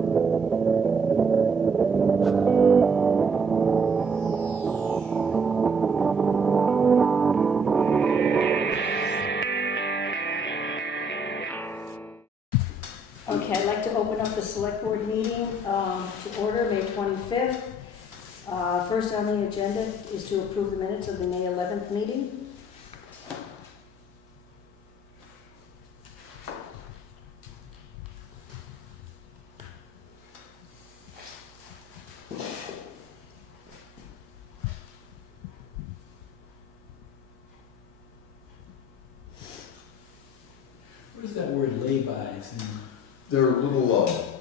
Okay, I'd like to open up the select board meeting to order May 25th. First on the agenda is to approve the minutes of the May 11th meeting. What is that word lay-bys? They're a little,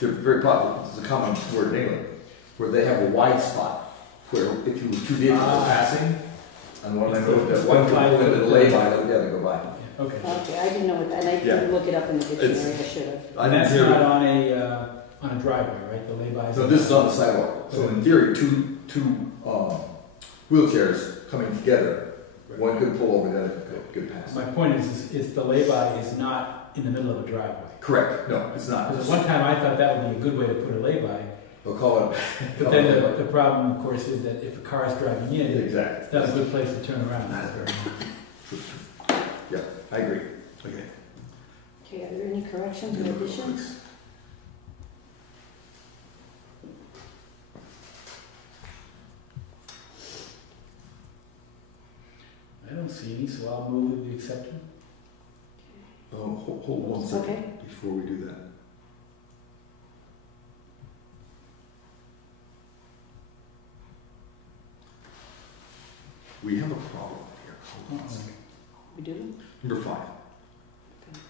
they're very popular. It's a common word in England, where they have a wide spot, where if you were two vehicles passing, and one lane road, that one could pull into the lay-by, let the other go by. Yeah, okay. Okay, I didn't know what that, and I didn't look it up in the dictionary, I should have. And that's not on a driveway, right? The lay-bys? No, this is on the sidewalk. So in theory, two wheelchairs coming together, one could pull over the other, could pass. My point is the lay-by is not in the middle of a driveway. Correct. No, it's not. Because at one time I thought that would be a good way to put a lay-by. They'll call it. But then the problem, of course, is that if a car is driving in, exactly, it's not a good place to turn around. That's very nice. Yeah, I agree. Okay. Okay, are there any corrections or additions? I don't see any, so I'll move with the exception. Hold one second before we do that. We have a problem here. Hold on a second. We do? Number 5. Okay.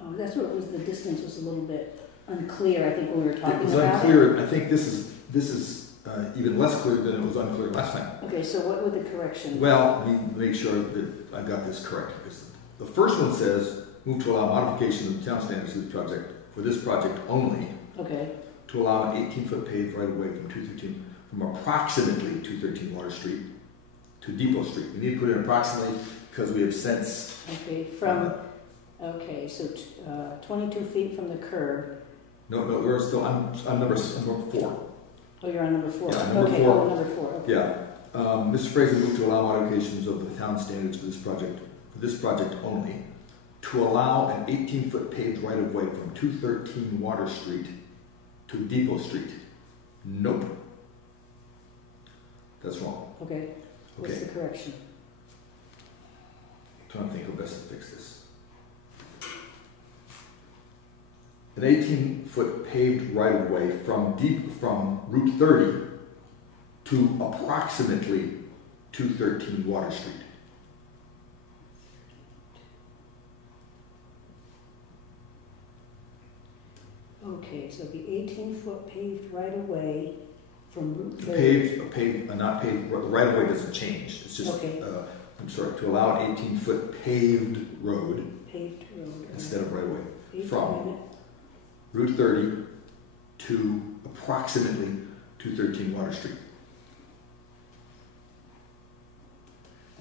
Oh, that's what it was, the distance was a little bit unclear, I think, when we were talking about it. It was unclear. I think this is even less clear than it was unclear last time. Okay, so what would the correction be? Well, let me make sure that I got this correct. Because the first one says, move to allow modification of the town standards of the project for this project only. Okay. To allow an 18-foot paved right-of-way from 213, from approximately 213 Water Street to Depot Street. We need to put in approximately because we have since. Okay, from, okay, so 22 feet from the curb. No, we're still on number 4. Oh, you're on number 4. Yeah, number okay, 4. Oh, number 4. Okay. Yeah. Mr. Fraser moved to allow modifications of the town standards for this project only, to allow an 18-foot paved right-of-way from 213 Water Street to Depot Street. Nope. That's wrong. Okay. What's the correction? I'm trying to think how best to fix this. An 18-foot paved right-of-way from Route 30 to approximately 213 Water Street. Okay, so the 18-foot paved right-of-way from Route 30. Not paved, the right-of-way doesn't change. It's just, okay. I'm sorry, to allow an 18-foot paved road. Paved road. Instead of right-of-way. Paved From Route 30 to approximately 213 Water Street.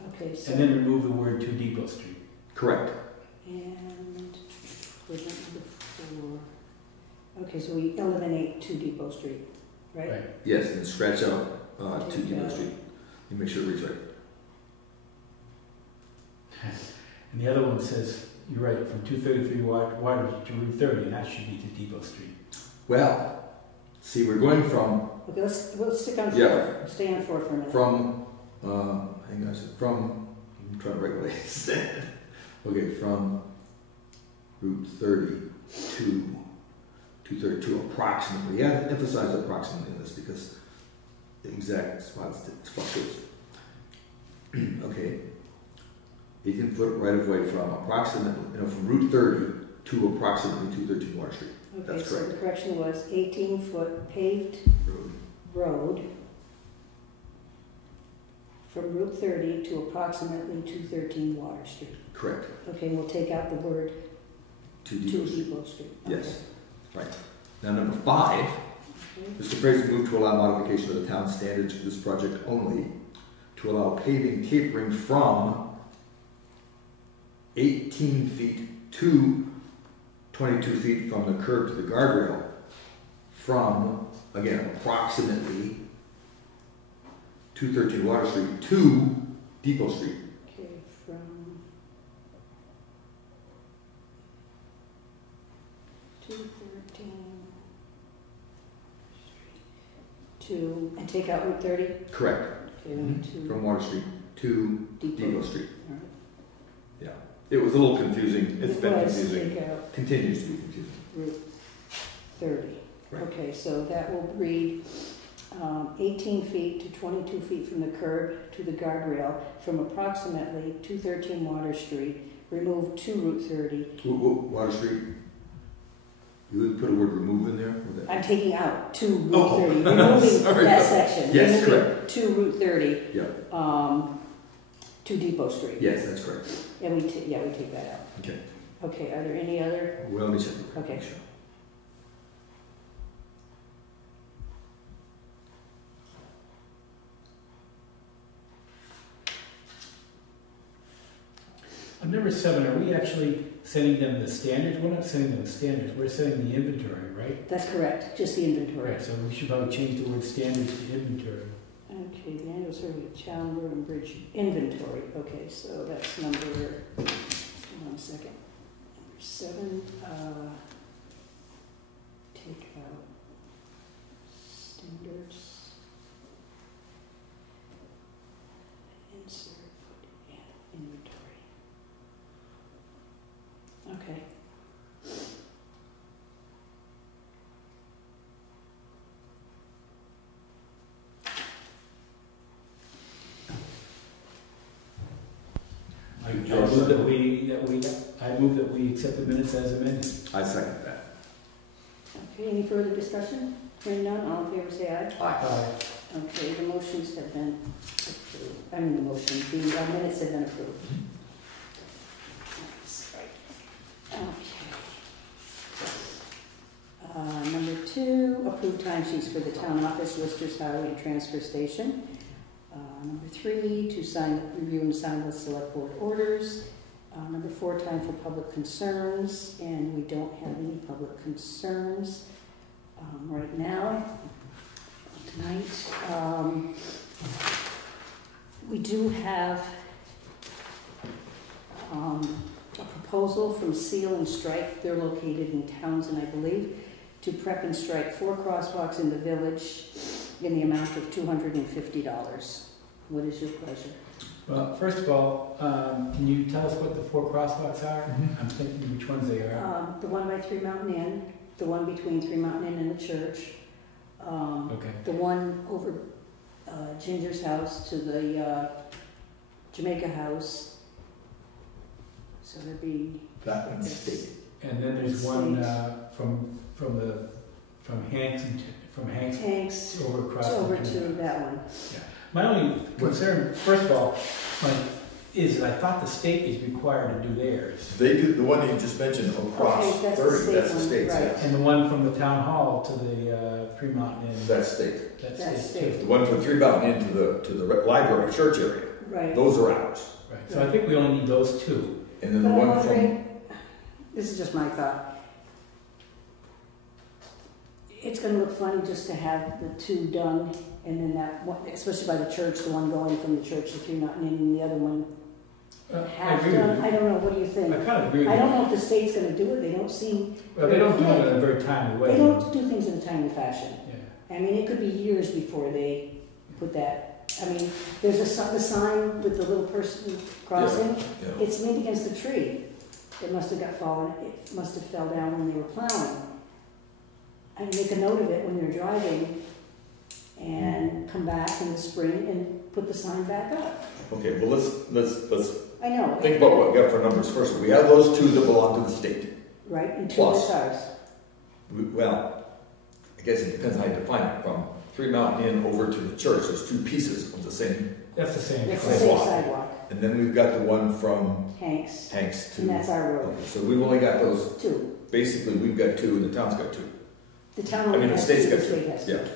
Okay, so. And then remove the word to Depot Street. Correct. And we're down to the 4. Okay, so we eliminate 2 Depot Street, right? Right. Yes, and scratch out 2 Depot Street. And make sure it reads right. And the other one says, you're right, from 233 Water to Route 30, and that should be to Depot Street. Well, see, we're going from. Okay, let's stick on 4. Yeah. Stay on 4 for a minute. From, hang on a second, I'm trying to write what I said. Okay, from Route 30 to 232 approximately. Yeah, emphasize approximately in this because the exact spots fluctuates. Okay. 18-foot right-of-way from approximately, from Route 30 to approximately 213 Water Street. Okay, That's so correct. the correction was 18-foot paved road from Route 30 to approximately 213 Water Street. Correct. Okay, we'll take out the word to Depot Street. Okay. Yes. Right. Now number 5. Okay. Mr. Fraser moved to allow modification of the town standards for this project only to allow paving tapering from 18 feet to 22 feet from the curb to the guardrail from, again, approximately 213 Water Street to Depot Street. Okay, from 213 to, and take out Route 30? Correct. Okay, then to From Water Street to Depot Street. All right. It was a little confusing. It's been Was, confusing. take out Continues to be confusing. Route 30. Right. Okay, so that will read 18 feet to 22 feet from the curb to the guardrail from approximately 213 Water Street. Remove to Route 30. Water Street. You would put a word remove in there? Or that? I'm taking out to Route Oh. 30. Removing Sorry. that section. Yes, Removing correct. to Route 30. Yeah. To Depot Street. Yes, that's correct. And we take that out. Okay. Okay, are there any other? Well, let me check. Okay. Sure. On number 7, are we actually sending them the standards? We're not sending them the standards, we're sending the inventory, right? That's correct, just the inventory. Right, so we should probably change the word standards to inventory. Okay, the annual survey of Town Road and Bridge inventory. Okay, so that's number, one second. Number 7, take out standards. Insert, put in inventory. Okay. I move that we accept the minutes as amended. I second that. Okay, any further discussion? Hearing none, all in favor say aye. Aye. Okay, the motions have been approved. I mean, the minutes have been approved. That's right. Okay. Number 2, approve timesheets for the town office, listers, highway, and transfer station. Number 3, to review and sign the select board orders. Number 4, time for public concerns, and we don't have any public concerns right now, tonight. We do have a proposal from Seal and Strike. They're located in Townsend, I believe, to prep and strike 4 crosswalks in the village in the amount of $250. What is your pleasure? Well, first of all, can you tell us what the 4 crosswalks are? I'm thinking which ones they are. The one by Three Mountain Inn, the one between Three Mountain Inn and the church, Okay. the one over Ginger's house to the Jamaica house. So there'd be That one's state. And then there's one from Hanks Hanks over across. over to that one. My only concern, first of all, is that I thought the state is required to do theirs. They do the one you just mentioned across Okay, that's the 30. state That's the one, state's. right. Yeah. And the one from the town hall to the Fremont Inn. That's state. That's That's state state. The one from 3 Mountain into the library church area. Right. Those are ours. Right. So I think we only need those 2. And then But the I'm one from wondering, this is just my thought. It's going to look funny just to have the 2 done, and then that one, especially by the church, the one going from the church to Three Mountain Inn, and the other one I half agree with done. you. I don't know. What do you think? I kind of agree with I you. don't know if the state's going to do it. They don't seem. Well, they don't do it in a very timely way. They don't do things in a timely fashion. Yeah. I mean, it could be years before they put that. I mean, there's the sign with the little person crossing. Yeah. It's leaned against the tree. It must have got fallen. It must have fell down when they were plowing. And make a note of it when you're driving, and come back in the spring and put the sign back up. Okay, well let's I know. think about what we got for numbers first. We have those 2 that belong to the state. Right, and 2 Plus. is ours. Well, I guess it depends how you define it. From 3 Mountain Inn over to the church, there's 2 pieces of the same. That's the same. It's the Same same walk. sidewalk. And then we've got the one from Hanks, Hanks to. and that's our road. Okay, so we've only got those. 2. Basically, we've got 2, and the town's got 2. The town I mean, only the has state's to, the got state has to. Yeah.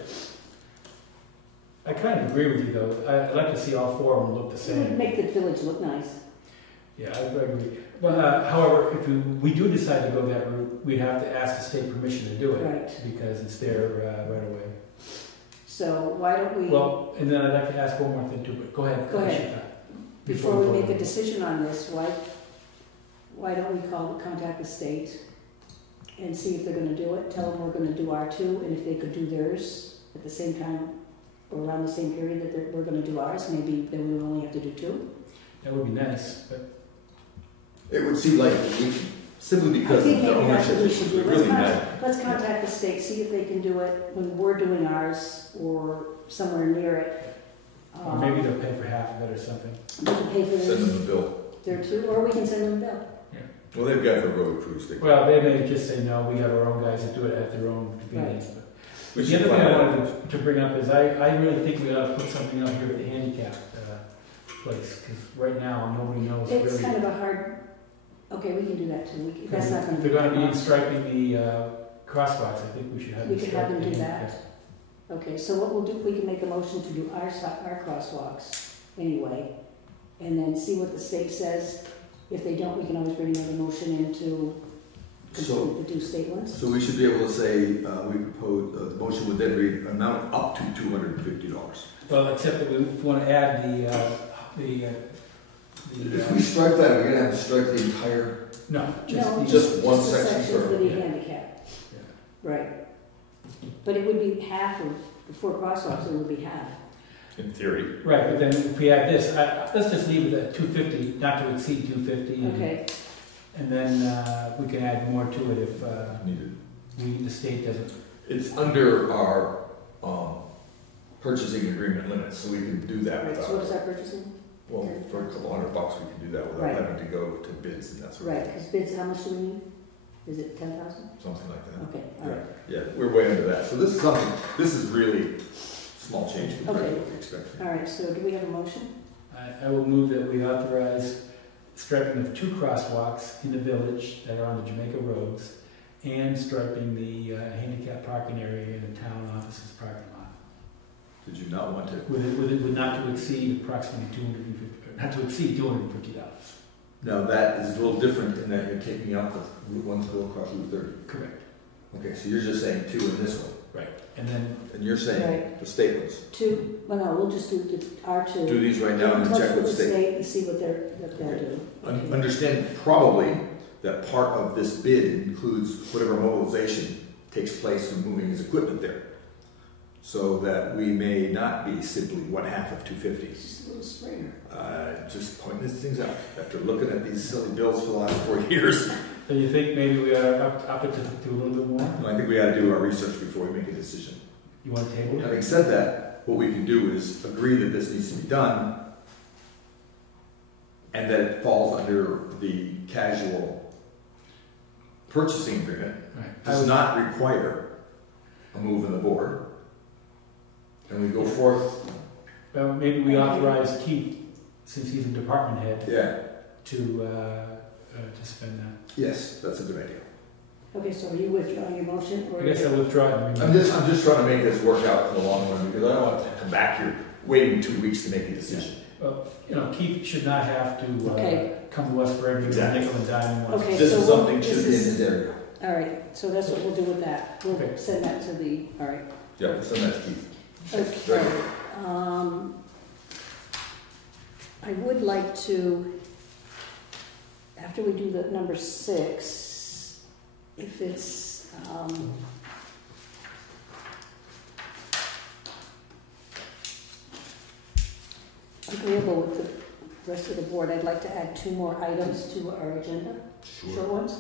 I kind of agree with you though. I'd like to see all four of them look the It would same. make the village look nice. Yeah, I agree. But however, if we do decide to go that route, we'd have to ask the state permission to do it. Right. Because it's their right away. So why don't we, Well, and then I'd like to ask one more thing too, but go ahead. Go ahead. finish your thought. before we vote make on a it. decision on this, why don't we contact the state and see if they're gonna do it, tell them we're gonna do our two, and if they could do theirs at the same time, or around the same period that we're gonna do ours, maybe then we would only have to do two? That would be nice, but It would seem like we, simply I because think of the maybe that's what we ownership, should it do. would really matter. Let's contact the state, see if they can do it when we're doing ours, or somewhere near it. or maybe they'll pay for half of it or something. They can pay for Send them the bill. their two, or we can send them a bill. Well, they've got the road crews. Well, they may just say, no, we have our own guys that do it at their own convenience. But We the should other thing find I out. wanted to bring up is I really think we ought to put something up here at the handicap place, because right now, nobody knows It's really. kind of a hard, okay, we can do that too. That's not gonna If be. they're gonna be striping the crosswalks, I think we should have We them could stripe have them the do handicap. that. Okay, so what we'll do, we can make a motion to do our crosswalks anyway, and then see what the state says. If they don't, we can always bring another motion in to So, complete the two state ones. so we should be able to say, we propose, the motion would then read amount up to $250. Well, except that we want to add If we strike that, we're gonna have to strike the entire, no, just No, the, just one the section for for- the yeah. handicap, yeah. right. But it would be half of, the four crosswalks, it would be half. in theory. Right, but then if we add this, let's just leave it at 250, not to exceed 250. Okay, And then we can add more to it if Needed. the state doesn't. It's under our purchasing agreement limits, so we can do that right, so what without, is our purchasing? well, for a couple $100, we can do that without Right. having to go to bids and that sort of Right, thing. because bids, how much do we need? Is it 10,000? Something like that. Okay, all right. Yeah, we're way under that. So this is something, this is really small change compared Okay. to what we expected. All right, so do we have a motion? I will move that we authorize striping of two crosswalks in the village that are on the Jamaica roads, and striping the handicap parking area in the town offices parking lot, Did you not want to? with not to exceed approximately $250. Now, that is a little different in that you're taking out the Route 1 to go across Route 30. Correct. Okay, so you're just saying two in this one, And then and you're saying Right. the state ones. Two, well, no, we'll just do our two. Do these right now Get in and touch check with the state. and see what they'll Okay. do. Okay. Understand probably that part of this bid includes whatever mobilization takes place from moving his equipment there. So that we may not be simply one half of 250. It's just a little sprayer. Just pointing these things out after looking at these silly bills for the last 4 years. so you think maybe we ought to up it to a little bit more? I think we ought to do our research before we make a decision. You want to table it? Having said that, what we can do is agree that this needs to be done and that it falls under the casual purchasing agreement. Right. Does not require a move in the board. And we go forth, Well, maybe we authorize Keith, since he's a department head, yeah, to spend that. yes, that's a good idea. Okay, so are you withdrawing your motion, or? I guess I'll withdraw it. I'm just trying to make this work out for the long run because I don't want to come back here waiting 2 weeks to make a decision. Well, Keith should not have to Okay. come to us for every Exactly. nickel and dime he wants. Okay, This so is we'll- something this should be in is- his area. All right, so that's what we'll do with that. We'll Okay. send that to the, all right. Yeah, send that to Keith. Okay. I would like to, after we do the number 6, if it's, agreeable with the rest of the board, I'd like to add 2 more items to our agenda, short ones.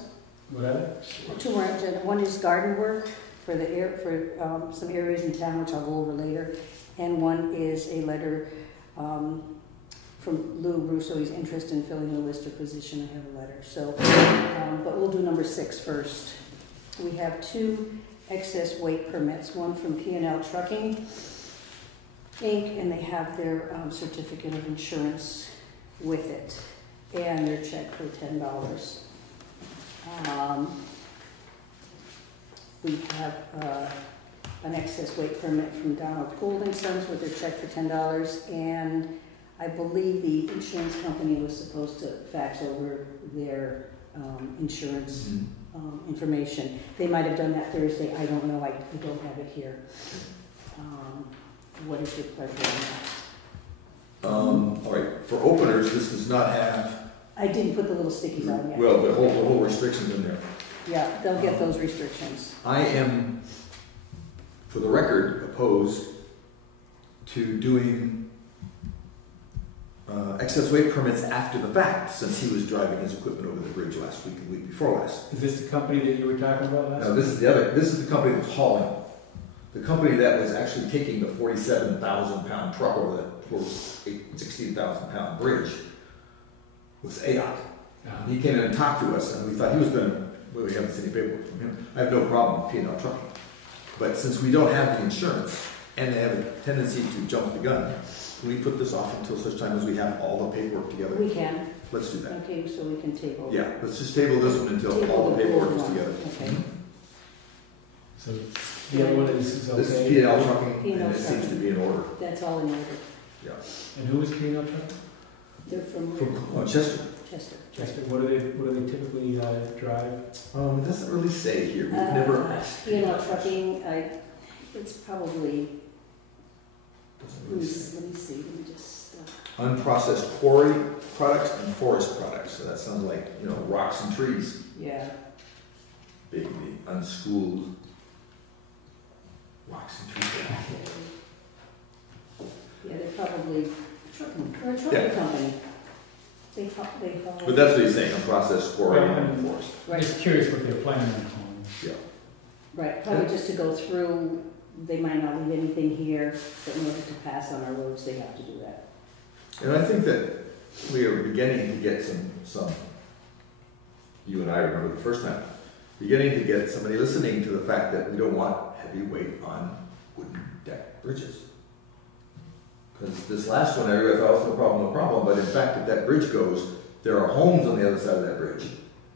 Whatever. 2 more agenda. One is garden work for some areas in town, which I'll go over later. And one is a letter from Lou Bruso. He's interested in filling the lister position. I have a letter. So, but we'll do number 6 first. We have 2 excess weight permits. One from P&L Trucking Inc. and they have their certificate of insurance with it and their check for $10. We have an excess weight permit from Donald Gould & Sons with their check for $10, and I believe the insurance company was supposed to fax over their insurance information. They might have done that Thursday, I don't know, I don't have it here. What is your pleasure on that? All right, for openers, this does not have, I didn't put the little stickies on yet. well, the whole restrictions in there. Yeah, they'll get those restrictions. I am, for the record, opposed to doing excess weight permits after the fact, since he was driving his equipment over the bridge last week and week before last. Is this the company that you were talking about last? No, this is the company that's hauling. The company that was actually taking the 47,000-pound truck over that 16,000-pound bridge was AOC. He came in and talked to us, and we thought he was going to, well, we haven't seen any paperwork from him. I have no problem with P&L trucking. But since we don't have the insurance, and they have a tendency to jump the gun, can we put this off until such time as we have all the paperwork together? We can. Let's do that. Okay, so we can table. Yeah, let's just table this one until all the paperwork is together. Okay. So the other one is okay? This is P&L trucking, P&L and it seems to trucking. be in order. That's all in order. Yeah. And who is P&L Truck? They're from From Chester. Chester. Chester. What do they typically drive? It doesn't really say here. We've never asked. P&L trucking, it's probably, Doesn't let really me say. see, let me just, Unprocessed quarry products and forest products. So that sounds like, rocks and trees. yeah. Big, unschooled rocks and trees. Yeah, they're probably a trucking Yeah. company. They But that's what he's saying, unprocessed quarry Well, and forest. I'm right, just curious what they're planning on calling. right, probably just to go through, they might not leave anything here, but in order to pass on our roads, they have to do that. And I think that we are beginning to get some, you and I remember the first time, beginning to get somebody listening to the fact that we don't want heavy weight on wooden deck bridges. Because this last one, I thought, no problem, but in fact, if that bridge goes, there are homes on the other side of that bridge,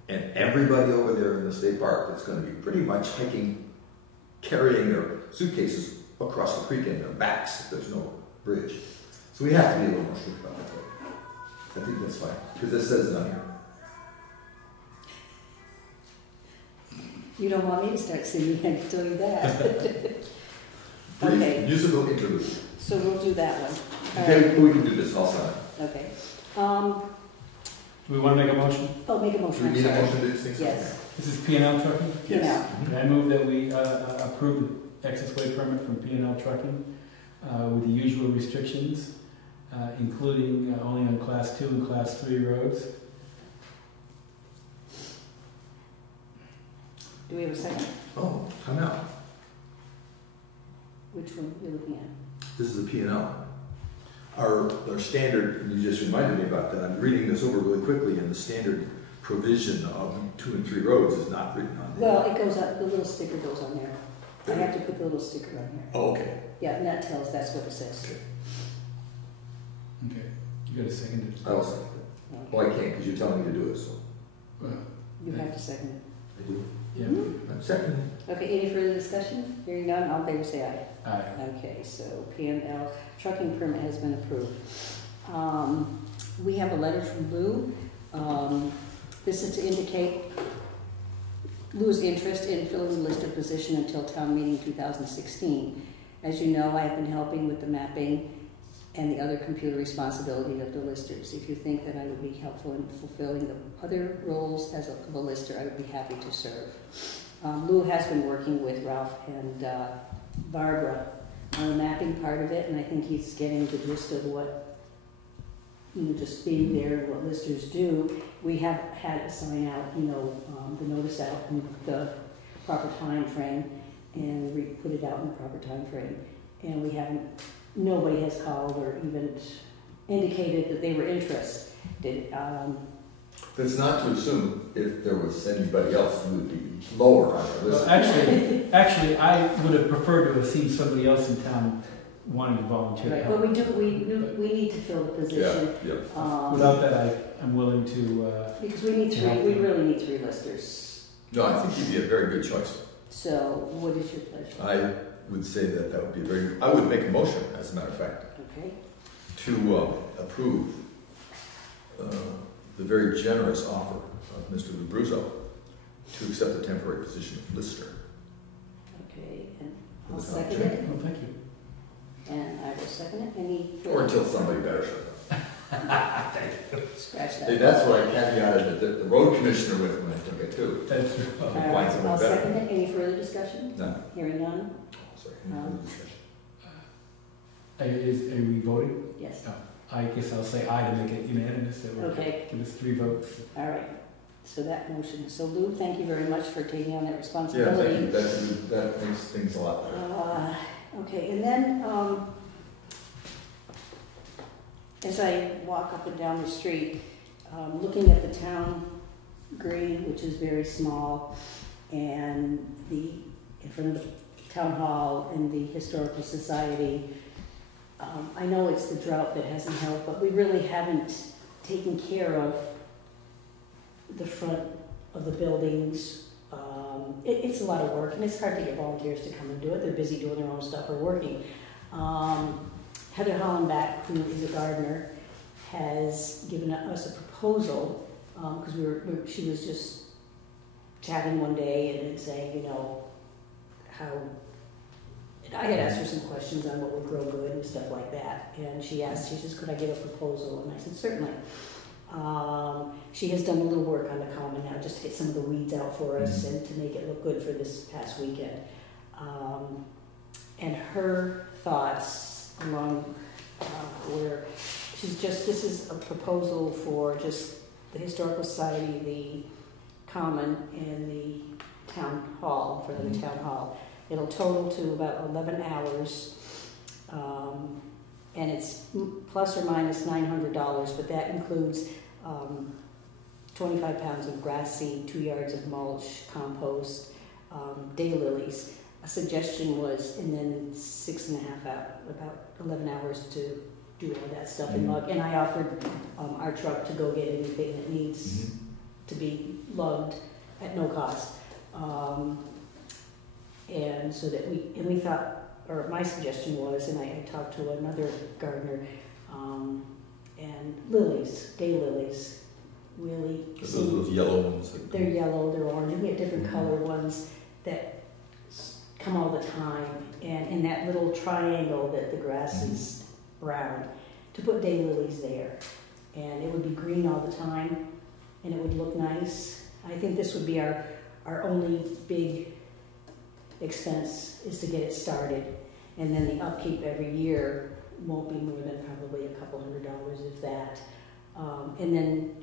and everybody over there in the state park that's going to be pretty much hiking, carrying their suitcases across the creek in their backs if there's no bridge. So we have to be a little more strict about that. I think that's fine, because this says it on here. You don't want me to start singing, I can tell you that. Brief Okay. musical interlude. So we'll do that one. All Okay, right. we can do this also. Okay. Do we want to make a motion? Make a Do motion, we I'm need a sorry. motion to do these things? Yes. This is P&L Trucking? Yes. And I move that we approve the excess weight permit from P&L Trucking with the usual restrictions, including only on Class 2 and Class 3 roads. Do we have a second? Oh, time out. Which one are you looking at? This is a P&L. Our standard, and you just reminded me about that, I'm reading this over really quickly, and the standard provision of 2 and 3 roads is not written on there. Well, it goes up, the little sticker goes on there. I have to put the little sticker on here. Oh, okay. Yeah, and that tells, that's what it says. Okay. Okay. You got a second? I will second it. Well, I can't, because you're telling me to do it, so. Well, You have to second it. I do. yeah. I'm seconding. Okay, any further discussion? Hearing none, all in favor say aye. Aye. Okay, so P&L trucking permit has been approved. We have a letter from Lou. This is to indicate Lou's interest in filling the lister position until town meeting 2016. As you know, I have been helping with the mapping and the other computer responsibility of the listers. If you think that I would be helpful in fulfilling the other roles as a lister, I would be happy to serve. Lou has been working with Ralph and Barbara on the mapping part of it, and I think he's getting the gist of what, just being there and what listers do. We have had a sign out, the notice out in the proper time frame, and we put it out in the proper time frame. And we haven't, nobody has called or even indicated that they were interested. That's not to assume if there was anybody else who would be lower on our list. Well, actually, I would have preferred to have seen somebody else in town wanting to volunteer. Right, to but help. we need to fill the position. Yeah. Without that, I'm willing to. Because we really need 3 listers. No, I think you'd be a very good choice. So what is your pleasure? I would say that that would be I would make a motion, as a matter of fact, Okay. to approve the very generous offer of Mr. Lou Bruso to accept the temporary position of lister. Okay, and For I'll the town second it. Well, thank you. And I will second it. Any Or further? until somebody better shows up. Scratch Hey, that. that's what I caveated the road commissioner with when I took it too. That's true. All Find right, someone I'll better. second it. Any further discussion? None. Hearing none? Sorry, any further discussion? Are we voting? Yes. I guess I'll say aye to make it unanimous. That will Okay, give us 3 votes. all right. So that motion. So Lou, thank you very much for taking on that Yeah, responsibility. thank you. That makes things a lot better. Okay, and then, as I walk up and down the street, looking at the town green, which is very small, and in front of the town hall and the historical society, I know it's the drought that hasn't helped, but we really haven't taken care of the front of the buildings. It's a lot of work, and it's hard to get volunteers to come and do it. They're busy doing their own stuff or working. Heather Hollenbach, who is a gardener, has given us a proposal, because she was just chatting one day and saying, you know, how, I had asked her some questions on what would grow good and stuff like that, and she says, could I give a proposal? And I said, certainly. She has done a little work on the common now, just to get some of the weeds out for us and to make it look good for this past weekend. And her thoughts along where this is a proposal for just the Historical Society, the Common, and the Town Hall, for the Town Hall. It'll total to about 11 hours, and it's plus or minus $900, but that includes 25 pounds of grass seed, 2 yards of mulch, compost, daylilies. A suggestion was, and then 6.5 hours, about 11 hours to do all that stuff in mug. And I offered our truck to go get anything that needs to be lugged at no cost. And so that we thought, or my suggestion was, and I talked to another gardener, and lilies, daylilies, really. Those yellow ones. They're yellow, they're orange, and we have different color ones that come all the time. And in that little triangle that the grass is brown, to put daylilies there. And it would be green all the time, and it would look nice. I think this would be our only big expense, is to get it started. And then the upkeep every year won't be more than probably a couple $100, if that. And then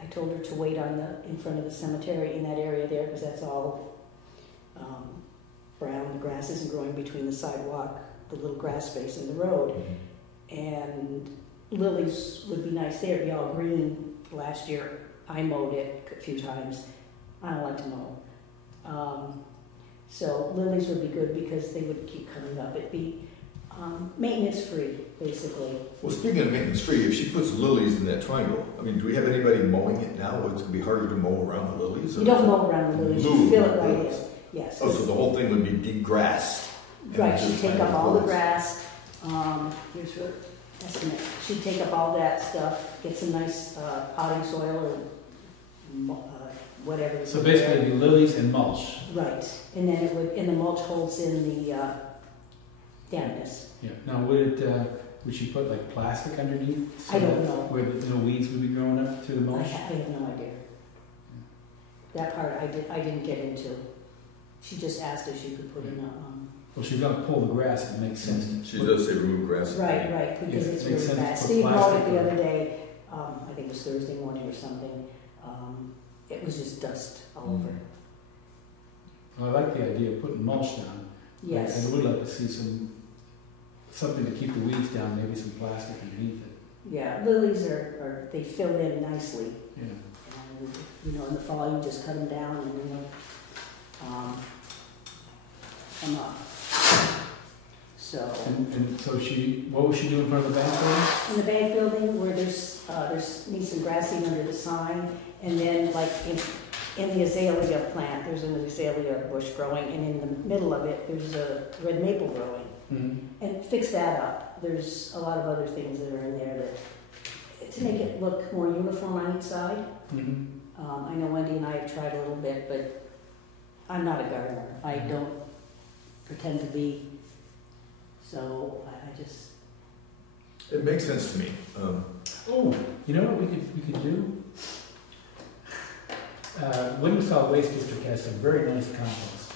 I told her to wait in front of the cemetery in that area there, because that's all brown. The grass isn't growing between the sidewalk, the little grass space, and the road. And lilies would be nice there. It'd be all green. Last year I mowed it a few times. I don't like to mow. So lilies would be good because they would keep coming up. It'd be maintenance free, basically. Well, speaking of maintenance free, if she puts lilies in that triangle, I mean, do we have anybody mowing it now? It's going to be harder to mow around the lilies? You don't mow around the lilies, you fill it right in. Yes. Oh, so the whole thing would be degrassed. Right, she'd take up all the grass. Here's her estimate. She'd take up all that stuff, get some nice potting soil and whatever. So basically it'd be lilies and mulch. Right, and then the mulch holds in the dampness. Yeah. Now would she put like plastic underneath? So I don't that know. Where no weeds would be growing up through the I mulch? have no idea. That part I didn't get into. She just asked if she could put in a. Well, she's gonna pull the grass. It makes sense. She does say remove grass. Right, because Yeah, it's it makes really sense bad. to put Steve mowed it plastic the on. other day. I think it was Thursday morning or something. It was just dust all over. Well, I like the idea of putting mulch down. Yes. I would like to see something to keep the weeds down, maybe some plastic underneath it. Yeah, lilies they fill in nicely. Yeah. And, in the fall you just cut them down and then come up. So. And so what was she doing in front of the bank building? In the bank building where there's needs some grass seed under the sign, and then like in the azalea plant, there's an azalea bush growing, and in the middle of it, there's a red maple growing. Mm-hmm. And fix that up. There's a lot of other things that are in there that, to make it look more uniform on each side. Mm-hmm. I know Wendy and I have tried a little bit, but I'm not a gardener. I don't pretend to be. So I just... It makes sense to me. Oh, you know what we could do? Wyndham Solid Waste District has some very nice compost.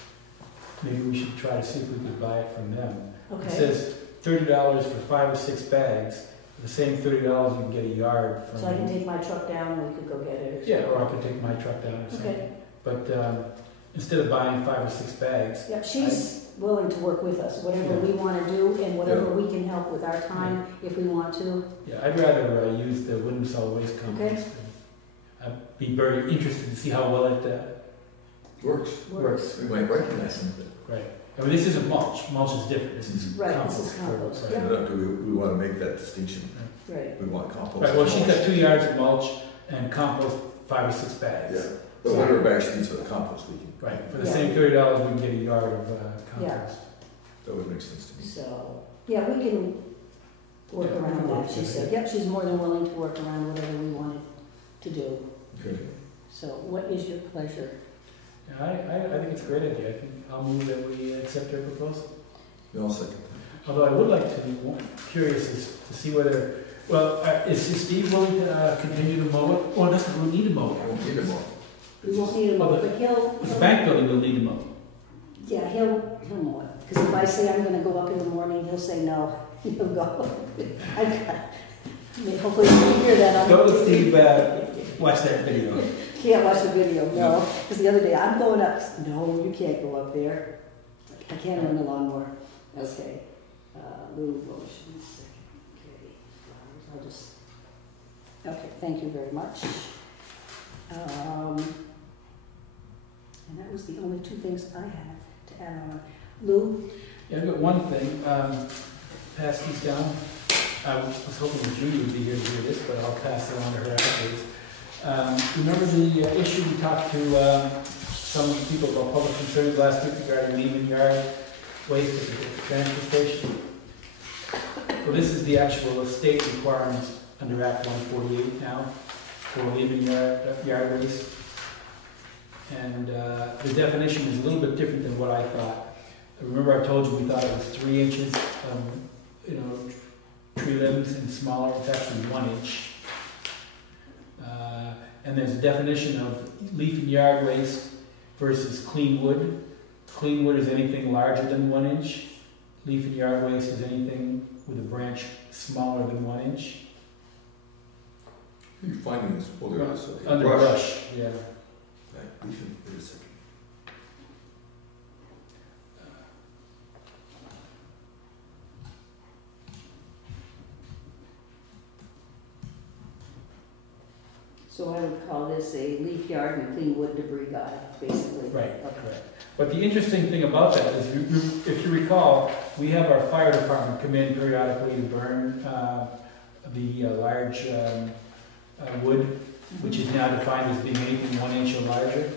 Maybe we should try to see if we could buy it from them. Okay. It says $30 for 5 or 6 bags. For the same $30, you can get a yard from. So I can take my truck down and we could go get it. Yeah, or I could take my truck down or something. Okay. But instead of buying 5 or 6 bags. Yeah, she's willing to work with us, whatever we want to do and whatever we can help with our time if we want to. Yeah, I'd rather use the Wyndham Solid Waste compost. Okay. I'd be very interested to see how well it works. We might recognize them. Right. I mean, this isn't mulch. Mulch is different. This is Right, compost. this is compost. Right. Yeah. We want to make that distinction. Right. We want compost. Right, well, she's got 2 yards of mulch and compost 5 or 6 bags. Yeah, but whatever bag she needs for the compost, we can. Right, for the same $30, we can get a yard of compost. That would make sense to me. So, yeah, we can work Yeah, we around can work that. She with said, it. yep, she's more than willing to work around whatever we wanted to do. Okay. So what is your pleasure? Yeah, I think it's a great idea. I think I'll move that we accept her proposal. I'll second. Although I would like to be curious as to see whether, well, is Steve willing to continue to mow it? Or doesn't we need to mow I it? won't need them all. We won't need him, Oh, but he'll... The bank building will need to mow. Yeah, he'll mow it. Because if I say I'm gonna go up in the morning, he'll say no. He'll go. I've got, I mean, hopefully you can hear that on Don't the let TV. Steve watch that video. Can't watch the video, no. Because the other day, I'm going up. No, you can't go up there. I can't run the lawnmower. Okay. Lou motion, second. Okay. Flowers. I'll just... Okay, thank you very much. And that was the only 2 things I had to add on. Lou? Yeah, I've got one thing. Pass these down. I was hoping that Judy would be here to hear this, but I'll pass it on to her afterwards. Remember the issue we talked to some people about public concerns last week regarding leaving yard waste at the transfer station? Well, this is the actual state requirements under Act 148 now for leaving yard waste. And the definition is a little bit different than what I thought. Remember I told you we thought it was 3 inches, tree limbs and smaller. It's actually 1 inch. And there's a definition of leaf and yard waste versus clean wood. Clean wood is anything larger than 1 inch. Leaf and yard waste is anything with a branch smaller than 1 inch. You're finding this, well, there is, okay. Under brush, yeah. Right, leaf and, wait a second. So I would call this a leaf yard and clean wood debris guide, basically. Right, Okay. correct. But the interesting thing about that is, if you recall, we have our fire department come in periodically to burn the large wood, which is now defined as being anything 1 inch or larger.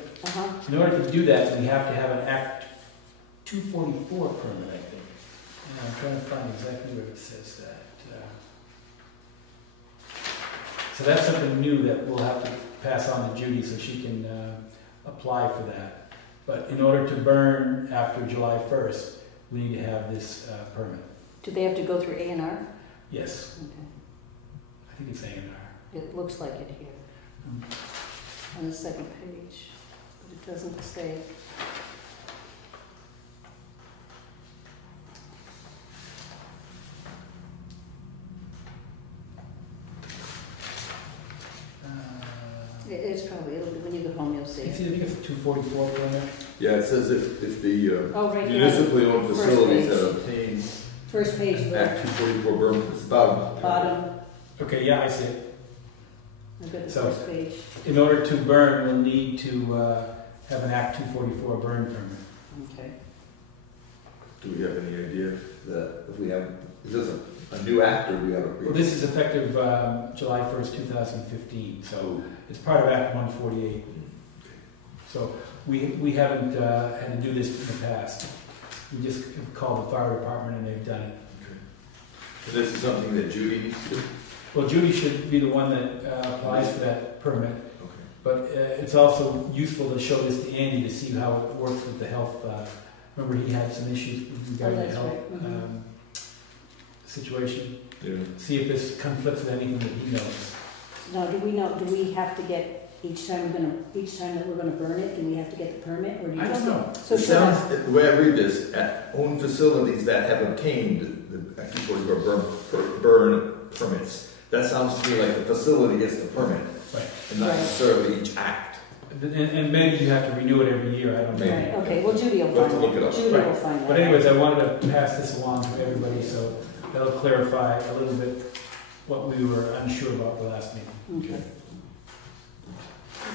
In order to do that, we have to have an Act 244 permit, I think. And I'm trying to find exactly where it says that. So that's something new that we'll have to pass on to Judy so she can apply for that. But in order to burn after July 1st, we need to have this permit. Do they have to go through A&R? Yes, Okay. I think it's A&R. It looks like it here on the second page, but it doesn't say. It's probably, when you go home, you'll see I it. think it's a 244 permit. Yeah, it says if the Oh, right there. municipally owned First facilities page. that obtain First page, the Act 244 burn, it's about. bottom. Okay, yeah, I see it. I've got the So- first page. In order to burn, we'll need to have an Act 244 burn permit. Okay. Do we have any idea if we have, is this a new act or do we have a? Well, this is effective July 1st, 2015, so it's part of Act 148. So we haven't had to do this in the past. We just called the fire department and they've done it. So this is something that Judy needs to do? Well, Judy should be the one that applies for that permit, Okay. but it's also useful to show this to Andy to see how it works with the health. Remember, he had some issues regarding the that's health right. Mm-hmm. Situation. Yeah. See if this conflicts with anything that he knows. Now, do we have to get, each time that we're gonna burn it, do we have to get the permit, or do you I just? don't know. So It should I- sounds, the way I read this, at own facilities that have obtained the, I keep wanting to go burn permits, that sounds to me like the facility gets the permit, Right. and not Right. necessarily each act. And maybe you have to renew it every year, I don't know. Maybe. Right, okay, well, Judy will We'll have find to look it up. Judy Right. will find that. But anyways, I wanted to pass this along to everybody, so that'll clarify a little bit what we were unsure about the last meeting. Okay.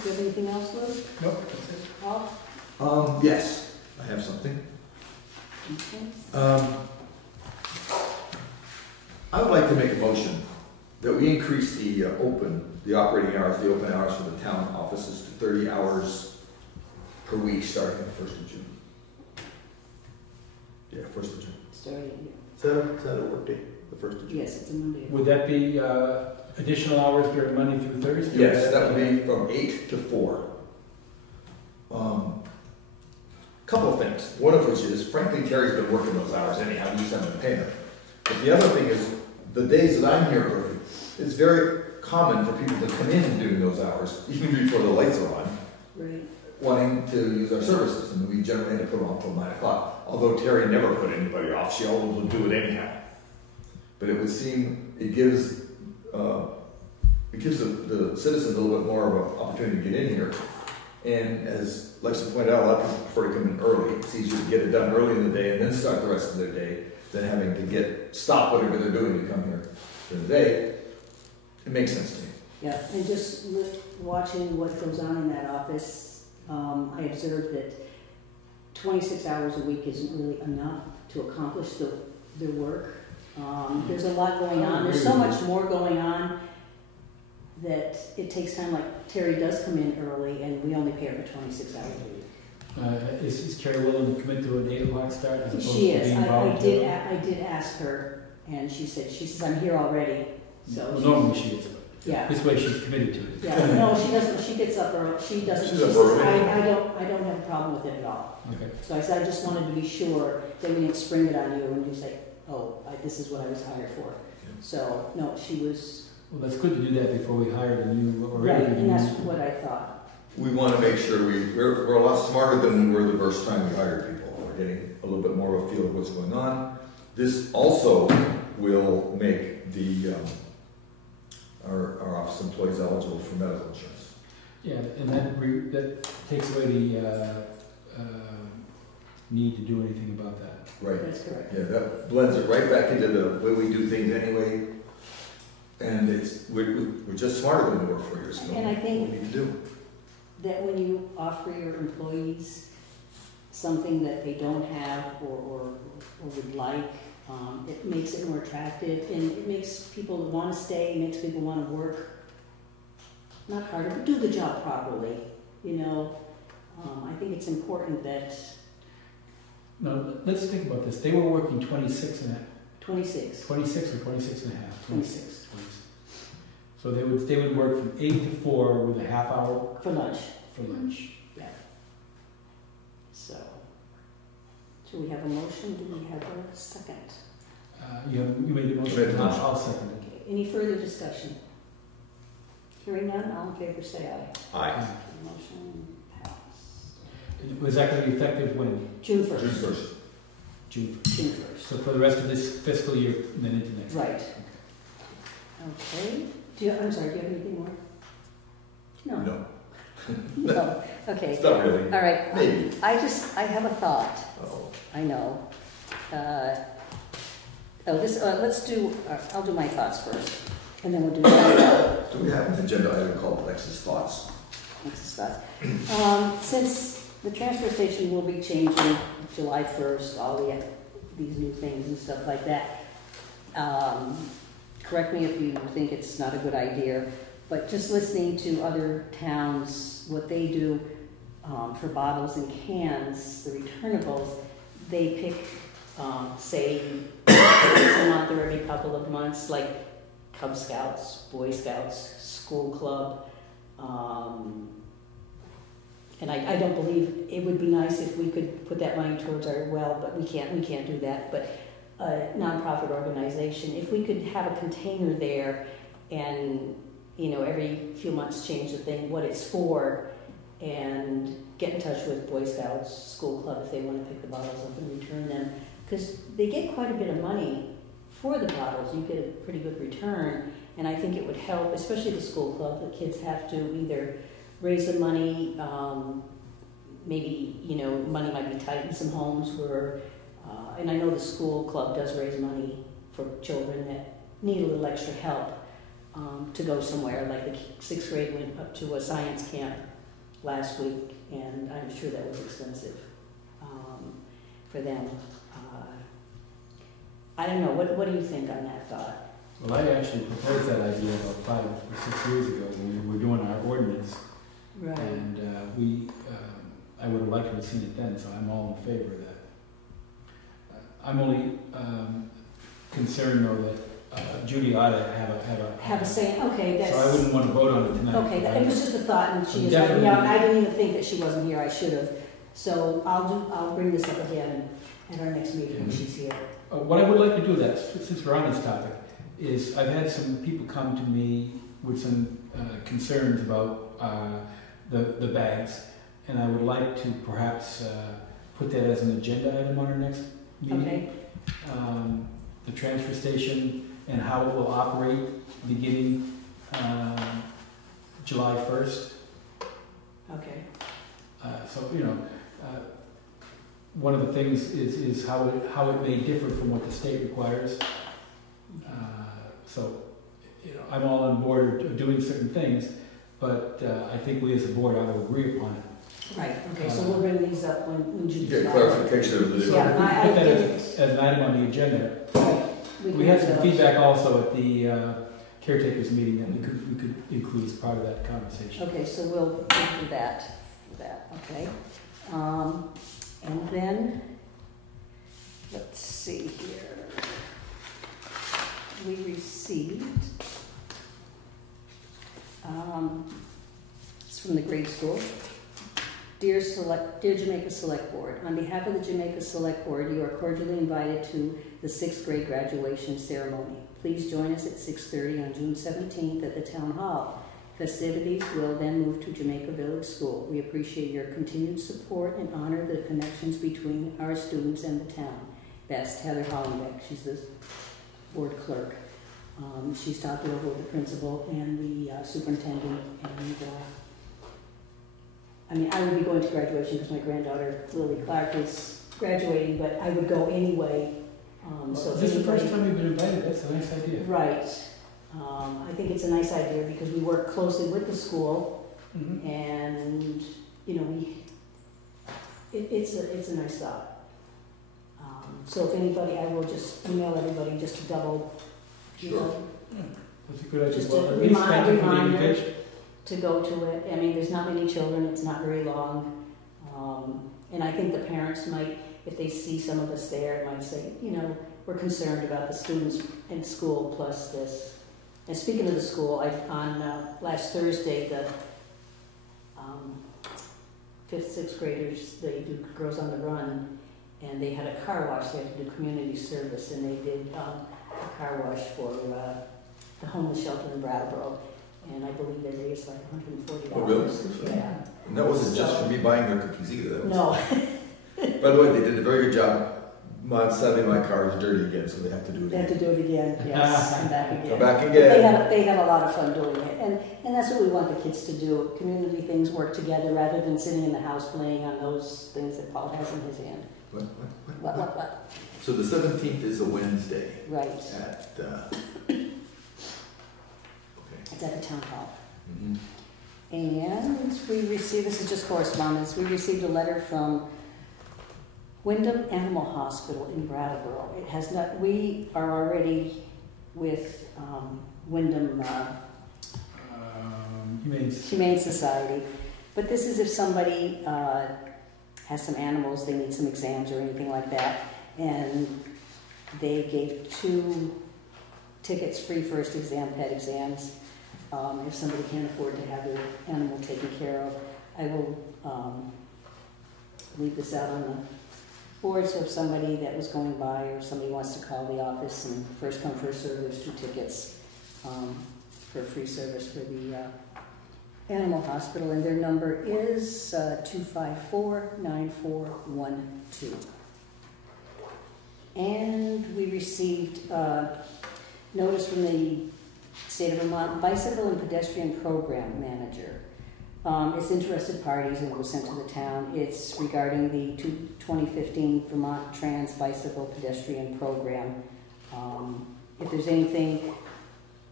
Do you have anything else, Lou? Nope, that's it. Paul? Yes, I have something. Okay. I would like to make a motion that we increase the operating hours, the open hours for the town offices to 30 hours per week, starting on the 1st of June. Yeah, 1st of June. Starting, Is that a work day, the 1st of June? yes, it's a Monday. Would that be additional hours during Monday through Thursday? Yes, that would be from 8 to 4. Couple of things. One of which is, frankly, Terry's been working those hours anyhow, you just haven't been paying her. But the other thing is, the days that I'm here early, it's very common for people to come in doing those hours, even before the lights are on, Right. wanting to use our services, and we generally had to put them on until 9 o'clock. Although Terry never put anybody off, she always would do it anyhow. But it would seem, it gives the citizens a little bit more of an opportunity to get in here. And as Lexi pointed out, a lot of people prefer to come in early. It's easier to get it done early in the day and then start the rest of their day than having to stop whatever they're doing to come here for the day. It makes sense to me. Yeah, and just watching what goes on in that office, I observed that 26 hours a week isn't really enough to accomplish their work. There's a lot going on. There's so much more going on that it takes time. Like Terry does come in early, and we only pay her for 26 hours a week. Is Carrie willing to commit to an 8 o'clock start as opposed She to is. being I voluntary? did ask her, and she says I'm here already. So Well, normally she is. yeah. This way she's committed to it. Yeah, no, she doesn't. She gets up early. She doesn't. She's She up says, early. I don't have a problem with it at all. Okay. So I said, I just wanted to be sure that we didn't spring it on you and you say, oh, this is what I was hired for. So, no, she was, Well, that's good to do that before we hire the new, or right, interview and the that's new- what I thought. We want to make sure we're a lot smarter than we were the first time we hired people. We're getting a little bit more of a feel of what's going on. This also will make our office employees eligible for medical insurance. Yeah, and that takes away the need to do anything about that. Right. That's correct. Yeah, that blends it right back into the way we do things anyway. And we're just smarter than we were 4 years ago. And I think- What we need to do. That when you offer your employees something that they don't have or would like, it makes it more attractive and it makes people want to stay, makes people want to work. Not harder, but do the job properly, you know. I think it's important that Now, let's think about this. They were working 26 or 26 and a half? 26 So they would work from 8 to 4 with a half hour for lunch. for lunch. Yeah. So, do we have a motion? Do we have a second? You made the I made motion, the motion. I'll second it. Okay, any further discussion? Hearing none, all in favor say aye. Aye. Motion passed. Was that going to be effective when? June June 1st. 1st. June. June 1st. So for the rest of this fiscal year and then into next. Right. Okay. I'm sorry, do you have anything more? No. No, No. Okay. it's not really. All right. Maybe. I have a thought. Oh. I know. Let's do, I'll do my thoughts first, and then we'll do Do we have an agenda item called Lex's Thoughts? Alex's thoughts. Since the transfer station will be changing July 1st, all these new things and stuff like that, correct me if you think it's not a good idea, but just listening to other towns, what they do, for bottles and cans, the returnables, they pick, say, once a month or every couple of months, like Cub Scouts, Boy Scouts, school club. And I don't believe, it would be nice if we could put that money towards our well, but we can't do that. But a nonprofit organization, if we could have a container there and, you know, every few months change the thing, what it's for, and get in touch with Boy Scouts, school club, if they want to pick the bottles up and return them. Because they get quite a bit of money for the bottles. You get a pretty good return. And I think it would help, especially the school club. The kids have to either raise the money, maybe, you know, money might be tight in some homes where, and I know the school club does raise money for children that need a little extra help to go somewhere. Like the 6th grade went up to a science camp last week, and I'm sure that was expensive for them. I don't know, what do you think on that thought? Well, I actually proposed that idea about 5 or 6 years ago when we were doing our ordinance. Right. And I would have liked to have seen it then, so I'm all in favor of that. I'm only concerned though that Judy ought to Have a say, okay, that's... So I wouldn't want to vote on it tonight. Okay, it was just a thought, and she is, Definitely. yeah, I didn't even think that she wasn't here, I should have. So I'll bring this up again at our next meeting when she's here. What I would like to do, that since we're on this topic, is I've had some people come to me with some concerns about the bags, and I would like to perhaps put that as an agenda item on our next meeting. Okay. The transfer station and how it will operate beginning July 1st. Okay. So, you know, one of the things is how it may differ from what the state requires. So, you know, I'm all on board of doing certain things, but I think we as a board ought to agree upon it. Right, okay, so we'll bring these up when Judy's Get back. clarification of the So Yeah, we I put that think as an item on the agenda. Right. We can had do some those. feedback also at the caretakers meeting that we could include as part of that conversation. Okay, so we'll do that, okay. And then, let's see here. We received, it's from the grade school. Dear Jamaica Selectboard, on behalf of the Jamaica Selectboard, you are cordially invited to the 6th grade graduation ceremony. Please join us at 6:30 on June 17th at the Town Hall. Festivities will then move to Jamaica Village School. We appreciate your continued support and honor the connections between our students and the town. Best, Heather Hollenbeck. She's the board clerk. She's talked it over with the principal and the superintendent. And I mean, I would be going to graduation because my granddaughter Lily Clark is graduating, but I would go anyway. So This is the first time you've been invited. That's a nice idea. Right. I think it's a nice idea because we work closely with the school, Mm-hmm. and you know it's a nice thought. So if anybody, I will just email everybody just to double, you Sure. know, That's a good idea. Just Well, a at least thank you for the reminder. invitation. to go to it. I mean, there's not many children, it's not very long. And I think the parents might, if they see some of us there, might say, you know, we're concerned about the students in school plus this. And speaking of the school, on last Thursday, the 5th, 6th graders, they do Girls on the Run, and they had a car wash. They had to do community service, and they did a car wash for the homeless shelter in Brattleboro. And I believe they raised like $140. Oh, really? Yeah. And that wasn't just for me buying their cookies either. That was, No. By the way, they did a very good job. Sadly, my car is dirty again, so they have to do it They have to again. do it again, yes, and back again. Come back But again. they had a lot of fun doing it, and that's what we want the kids to do. Community things work together rather than sitting in the house playing on those things that Paul has in his hand. What? So the 17th is a Wednesday Right, at, it's at the town hall. mhm. And we received, this is just correspondence, we received a letter from Wyndham Animal Hospital in Brattleboro. It has not, we are already with Wyndham Humane. Humane Society. But this is if somebody has some animals, they need some exams or anything like that, and they gave 2 tickets free first exam, pet exams. If somebody can't afford to have their animal taken care of, I will leave this out on the board, so if somebody that was going by or somebody wants to call the office, and first come, first serve, there's 2 tickets for free service for the animal hospital, and their number is 254-9412. And we received notice from the State of Vermont Bicycle and Pedestrian Program Manager. It's interested parties, and it was sent to the town. It's regarding the 2015 Vermont Trans Bicycle Pedestrian Program. If there's anything,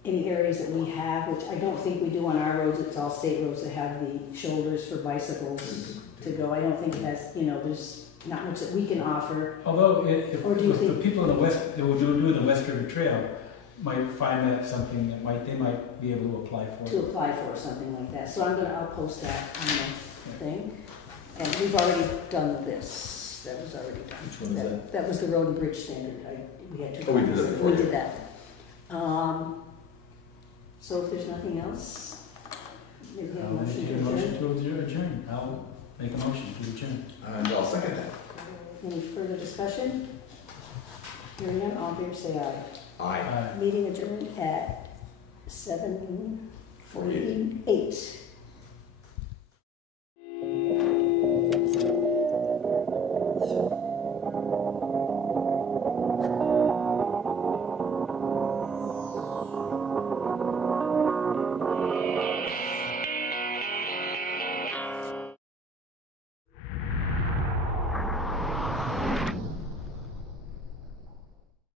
any areas that we have, which I don't think we do on our roads, it's all state roads that have the shoulders for bicycles to go. I don't think it has, there's not much that we can offer. Although, if Or do you the think- people in the west that will do the West River Trail might find that something that they might be able to apply for. To apply for something like that. So I'll post that on the thing. And we've already done this. That was already done. Which one is that? That was the road and bridge standard. We had 2 Oh, we did that before. We did that. So if there's nothing else, maybe have a I'll motion make to a adjourn. motion to adjourn. I'll make a motion to adjourn. And I'll second that. Any further discussion? Hearing none, all in favor say aye. Aye. Aye. Meeting adjourned at 7:48.